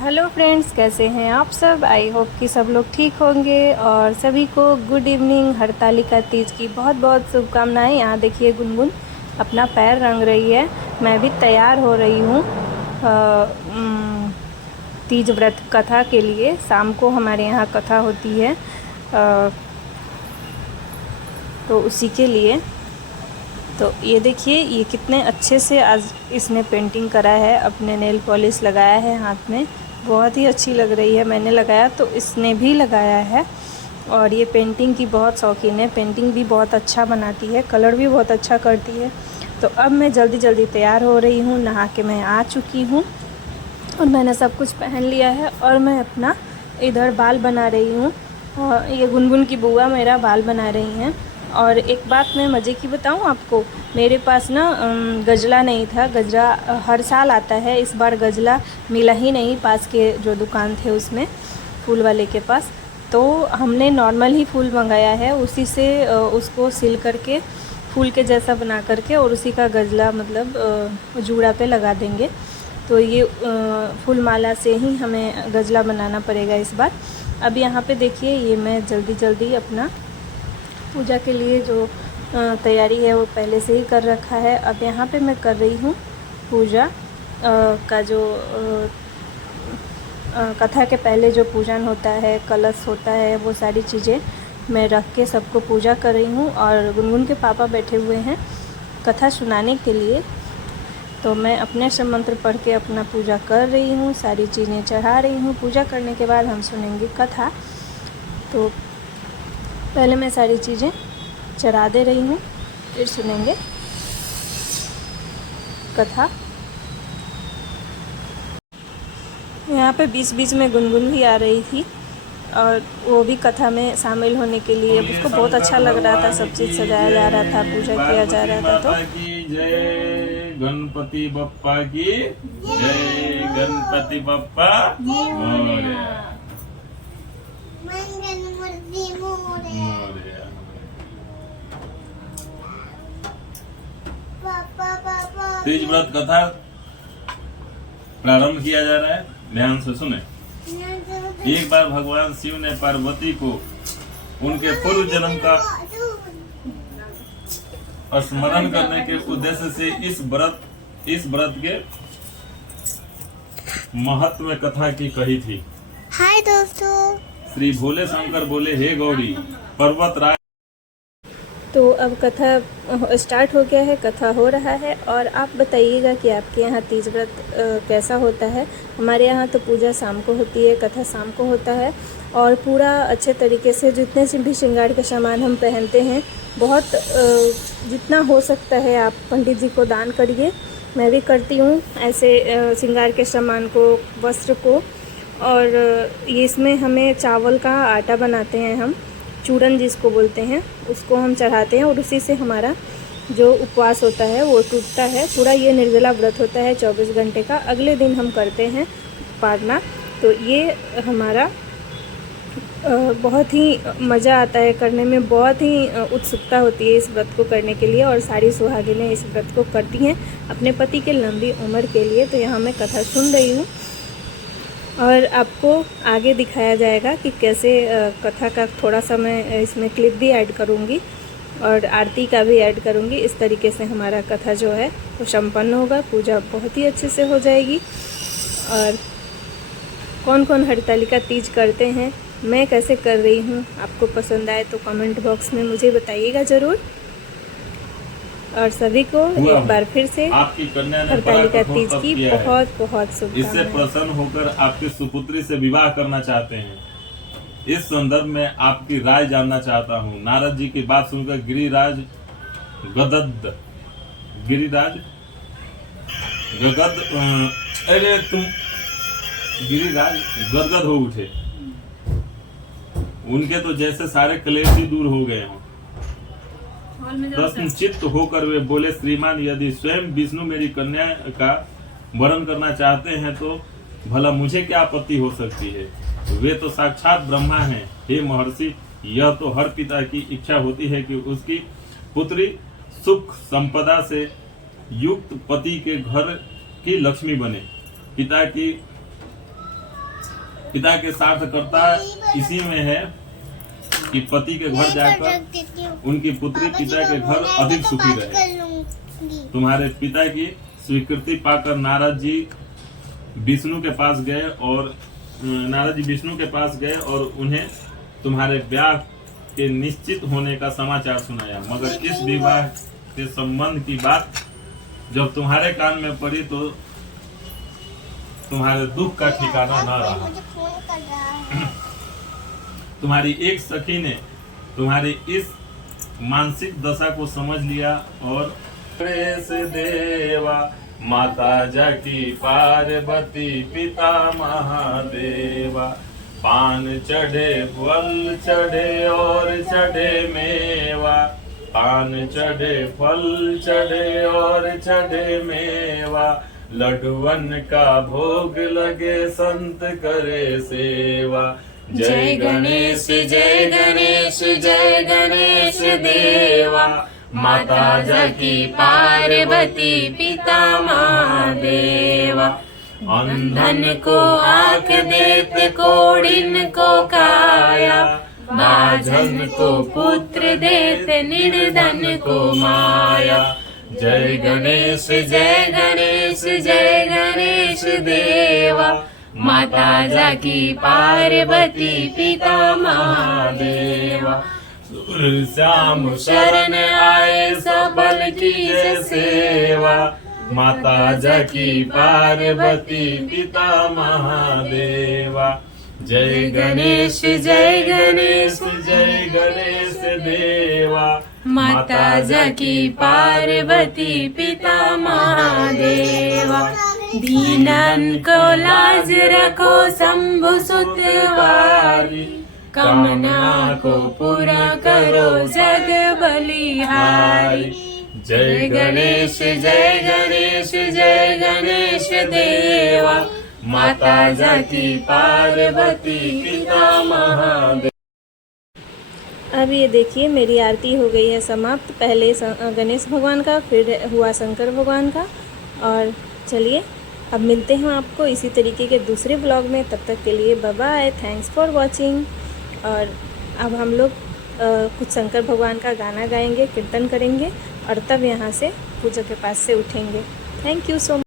Hello friends, कैसे हैं आप सब। आई होप कि सब लोग ठीक होंगे और सभी को गुड इवनिंग। हरतालिका तीज की बहुत बहुत शुभकामनाएं। यहाँ देखिए गुनगुन अपना पैर रंग रही है। मैं भी तैयार हो रही हूँ तीज व्रत कथा के लिए। शाम को हमारे यहाँ कथा होती है तो उसी के लिए। तो ये देखिए ये कितने अच्छे से आज इसने पेंटिंग करा है, अपने नेल पॉलिश लगाया है हाथ में, बहुत ही अच्छी लग रही है। मैंने लगाया तो इसने भी लगाया है और ये पेंटिंग की बहुत शौकीन है। पेंटिंग भी बहुत अच्छा बनाती है, कलर भी बहुत अच्छा करती है। तो अब मैं जल्दी जल्दी तैयार हो रही हूँ, नहा के मैं आ चुकी हूँ और मैंने सब कुछ पहन लिया है और मैं अपना इधर बाल बना रही हूँ। और ये गुनगुन की बुआ मेरा बाल बना रही हैं। और एक बात मैं मज़े की बताऊँ आपको, मेरे पास ना गजला नहीं था। गजरा हर साल आता है, इस बार गजला मिला ही नहीं पास के जो दुकान थे उसमें, फूल वाले के पास। तो हमने नॉर्मल ही फूल मंगाया है, उसी से उसको सिल करके फूल के जैसा बना करके और उसी का गजला मतलब जूड़ा पे लगा देंगे। तो ये फूल माला से ही हमें गजला बनाना पड़ेगा इस बार। अब यहाँ पे देखिए ये मैं जल्दी जल्दी अपना पूजा के लिए जो तैयारी है वो पहले से ही कर रखा है। अब यहाँ पे मैं कर रही हूँ पूजा का जो कथा के पहले जो पूजन होता है, कलश होता है, वो सारी चीज़ें मैं रख के सबको पूजा कर रही हूँ। और गुनगुन के पापा बैठे हुए हैं कथा सुनाने के लिए, तो मैं अपने से मंत्र पढ़ के अपना पूजा कर रही हूँ, सारी चीज़ें चढ़ा रही हूँ। पूजा करने के बाद हम सुनेंगे कथा। तो पहले मैं सारी चीज़ें चढ़ा दे रही हूँ, फिर सुनेंगे कथा। यहाँ पे बीच बीच में गुनगुन भी आ रही थी और वो भी कथा में शामिल होने के लिए। उसको बहुत अच्छा लग रहा था, सब चीज़ सजाया जा रहा था, पूजा किया जा रहा था। तो जय गणपति बप्पा की जय, गणपति बप्पा मोरया, मोरया। तीज व्रत कथा प्रारंभ किया जा रहा है, ध्यान से सुने। एक बार भगवान शिव ने पार्वती को उनके पूर्व जन्म का स्मरण करने के उद्देश्य से इस व्रत के महत्व कथा की कही थी। हाय दोस्तों। श्री भोले शंकर बोले, हे गौरी पर्वत राय। तो अब कथा स्टार्ट हो गया है, कथा हो रहा है। और आप बताइएगा कि आपके यहाँ तीज व्रत कैसा होता है। हमारे यहाँ तो पूजा शाम को होती है, कथा शाम को होता है और पूरा अच्छे तरीके से जितने से भी श्रृंगार के सामान हम पहनते हैं, बहुत जितना हो सकता है आप पंडित जी को दान करिए। मैं भी करती हूँ ऐसे श्रृंगार के सामान को, वस्त्र को। और ये इसमें हमें चावल का आटा बनाते हैं हम, चूरन जिसको बोलते हैं, उसको हम चढ़ाते हैं और उसी से हमारा जो उपवास होता है वो टूटता है। पूरा ये निर्जला व्रत होता है 24 घंटे का। अगले दिन हम करते हैं पारना। तो ये हमारा बहुत ही मज़ा आता है करने में, बहुत ही उत्सुकता होती है इस व्रत को करने के लिए। और सारी सुहागिनें इस व्रत को करती हैं अपने पति के लंबी उम्र के लिए। तो यहाँ मैं कथा सुन रही हूँ और आपको आगे दिखाया जाएगा कि कैसे कथा का थोड़ा सा मैं इसमें क्लिप भी ऐड करूँगी और आरती का भी ऐड करूँगी। इस तरीके से हमारा कथा जो है वो संपन्न होगा, पूजा बहुत ही अच्छे से हो जाएगी। और कौन कौन हरतालिका तीज करते हैं, मैं कैसे कर रही हूँ, आपको पसंद आए तो कमेंट बॉक्स में मुझे बताइएगा ज़रूर। और सभी को एक बार फिर से आपकी कन्या ने हरतालिका तीज की बहुत बहुत इससे शुभकामनाएं। प्रसन्न होकर आपकी सुपुत्री से विवाह करना चाहते हैं। इस संदर्भ में आपकी राय जानना चाहता हूँ। नारद जी की बात सुनकर गिरिराज गदगद हो उठे। उनके तो जैसे सारे क्लेश ही दूर हो गए हों। प्रश्नचित्त होकर वे बोले, श्रीमान यदि स्वयं विष्णु मेरी कन्या का वरण करना चाहते हैं तो भला मुझे क्या आपत्ति हो सकती है। वे तो साक्षात ब्रह्मा हैं। हे महर्षि, यह तो हर पिता की इच्छा होती है कि उसकी पुत्री सुख संपदा से युक्त पति के घर की लक्ष्मी बने। पिता की पिता के सार्थकर्ता इसी में है कि पति के घर जाकर उनकी पुत्री पिता के घर अधिक सुखी रहे। तुम्हारे पिता की स्वीकृति पाकर नारद जी विष्णु के पास गए और उन्हें तुम्हारे ब्याह के निश्चित होने का समाचार सुनाया। मगर इस विवाह के संबंध की बात जब तुम्हारे कान में पड़ी तो तुम्हारे दुख का ठिकाना न रहा। तुम्हारी एक सखी ने तुम्हारी इस मानसिक दशा को समझ लिया और गणेश देवा माता जाकी पार्वती पिता महादेवा, पान चढ़े फल चढ़े और चढ़े मेवा, पान चढ़े फल चढ़े और चढ़े मेवा, लड्डुअन का भोग लगे संत करे सेवा। जय गणेश जय गणेश जय गणेश देवा, माता जाकी पार्वती पिता महादेवा, अंधन को आँख देते कोढ़िन को काया, बाझन को पुत्र देते निर्धन को माया। जय गणेश जय गणेश जय गणेश देवा, माता जाकी पार्वती पिता महादेवा, श्याम शरण आए सबल कीजे सेवा, माता जाकी पार्वती पिता महादेवा। जय गणेश जय गणेश जय गणेश देवा, माता जाकी पार्वती पिता महादेवा, दीनन को लाज रखो शंभु सुतवारी, कामना को पूरा करो जग बलिहारी। जय गणेश जय गणेश जय गणेश देवा, माता जाकी पार्वती पिता महादेव। अब ये देखिए मेरी आरती हो गई है समाप्त। पहले गणेश भगवान का, फिर हुआ शंकर भगवान का। और चलिए अब मिलते हैं आपको इसी तरीके के दूसरे ब्लॉग में। तब तक के लिए bye bye, thanks for watching. और अब हम लोग कुछ शंकर भगवान का गाना गाएंगे, कीर्तन करेंगे और तब यहाँ से पूजा के पास से उठेंगे। Thank you so much.